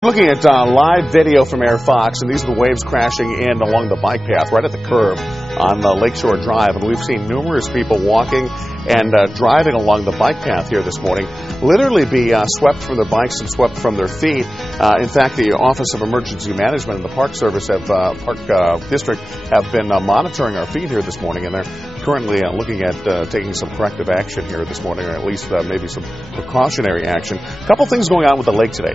Looking at live video from Air Fox, and these are the waves crashing in along the bike path right at the curb on Lakeshore Drive. And we've seen numerous people walking and driving along the bike path here this morning literally be swept from their bikes and swept from their feet. In fact, the Office of Emergency Management and the Park Service Park District have been monitoring our feet here this morning, and they're currently looking at taking some corrective action here this morning, or at least maybe some precautionary action. A couple things going on with the lake today.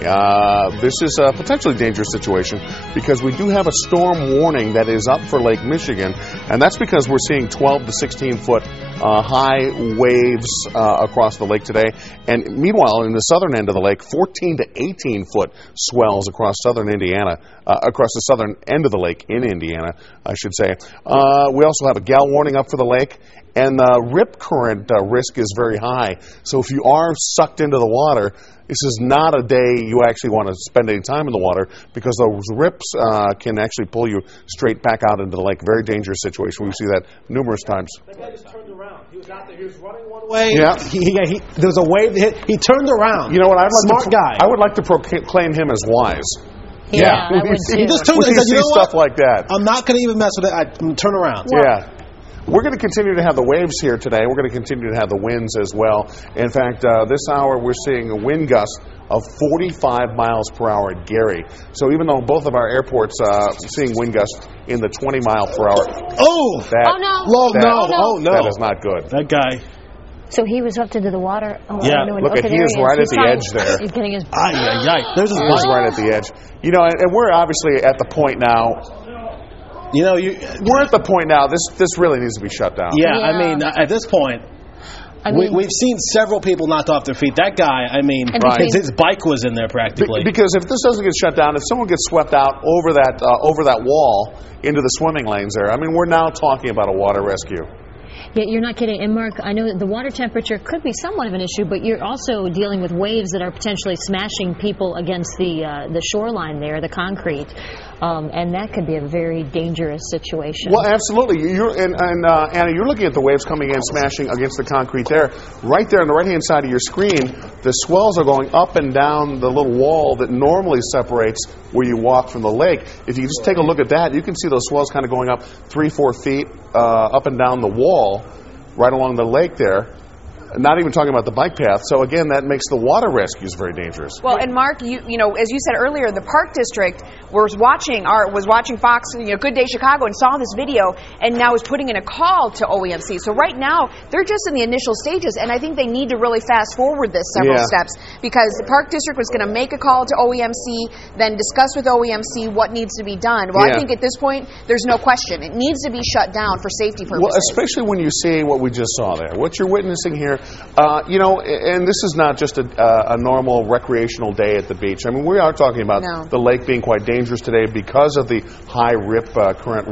This is a potentially dangerous situation because we do have a storm warning that is up for Lake Michigan, and that's because we're seeing 12 to 16 foot high waves across the lake today. And meanwhile, in the southern end of the lake, 14 to 18 foot swells across southern Indiana, across the southern end of the lake in Indiana, I should say. We also have a gale warning up for the lake, and the rip current risk is very high. So if you are sucked into the water, this is not a day you actually want to spend any time in the water, because those rips can actually pull you straight back out into the lake. Very dangerous situation. We see that numerous times. That guy just turned around. He was out there. He was running one way. Yeah. There was a wave that hit. He turned around. You know what? Smart guy. I would like to proclaim him as wise. Yeah, I would too. He just turned when and you said, see you know stuff what? like that. I'm not going to even mess with it. I'm going to turn around. Yeah. We're going to continue to have the waves here today. We're going to continue to have the winds as well. In fact, this hour we're seeing a wind gust of 45 miles per hour at Gary. So even though both of our airports seeing wind gusts in the 20 mile per hour. Oh! No. That is not good. That guy. So he was swept into the water. Oh, yeah. Look at, he is right at the edge there. He's getting his. There's his He's right at the edge. You know, and we're obviously at the point now. You know, we're at the point now. This really needs to be shut down. Yeah, I mean, at this point, we've seen several people knocked off their feet. That guy, I mean, his bike was in there practically. Because if this doesn't get shut down, if someone gets swept out over that wall into the swimming lanes there, I mean, we're now talking about a water rescue. Yeah, you're not kidding. And Mark, I know that the water temperature could be somewhat of an issue, but you're also dealing with waves that are potentially smashing people against the shoreline there, the concrete, and that could be a very dangerous situation. Well, absolutely. Anna, you're looking at the waves coming in, smashing against the concrete there. Right there on the right-hand side of your screen, the swells are going up and down the little wall that normally separates where you walk from the lake. If you just take a look at that, you can see those swells kind of going up 3-4 feet up and down the wall right along the lake there. Not even talking about the bike path. So again, that makes the water rescues very dangerous. Well, and Mark, you know, as you said earlier, the Park District was watching Fox, Good Day Chicago, and saw this video, and now is putting in a call to OEMC. So right now, they're just in the initial stages, and I think they need to really fast forward this several steps, because the Park District was going to make a call to OEMC, then discuss with OEMC what needs to be done. Well, I think at this point, there's no question. It needs to be shut down for safety purposes. Well, especially when you see what we just saw there. What you're witnessing here, and this is not just a normal recreational day at the beach. I mean, we are talking about the lake being quite dangerous today because of the high rip current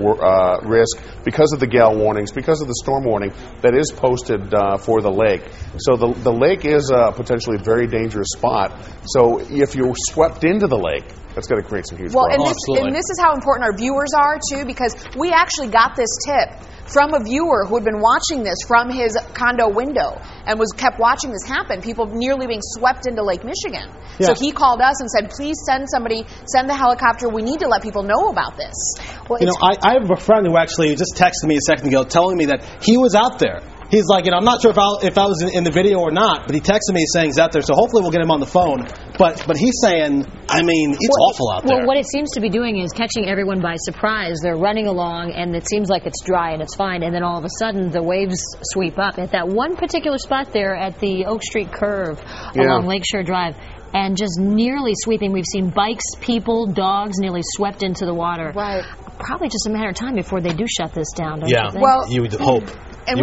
risk, because of the gale warnings, because of the storm warning that is posted for the lake. So the lake is a potentially very dangerous spot. So if you're swept into the lake, that's going to create some huge problems. And this is how important our viewers are, too, because we actually got this tip from a viewer who had been watching this from his condo window and kept watching this happen, people nearly being swept into Lake Michigan. Yeah. So he called us and said, please send the helicopter. We need to let people know about this. Well, I have a friend who actually just texted me a second ago telling me that he was out there. He's like, I'm not sure if I was in the video or not, but he texted me saying he's out there, so hopefully we'll get him on the phone. But he's saying, I mean, it's awful out there. Well, what it seems to be doing is catching everyone by surprise. They're running along, and it seems like it's dry and it's fine, and then all of a sudden the waves sweep up. At that one particular spot there at the Oak Street curve along Lakeshore Drive, and just nearly sweeping. We've seen bikes, people, dogs nearly swept into the water. Right. Probably just a matter of time before they do shut this down, don't you think? Well, you would hope. And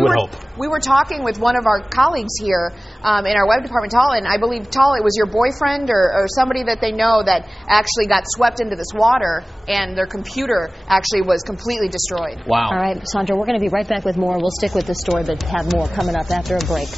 we were talking with one of our colleagues here in our web department, Tala, and I believe, Tala, it was your boyfriend or somebody that they know that actually got swept into this water, and their computer actually was completely destroyed. Wow. All right, Sandra, we're going to be right back with more. We'll stick with this story, but have more coming up after a break.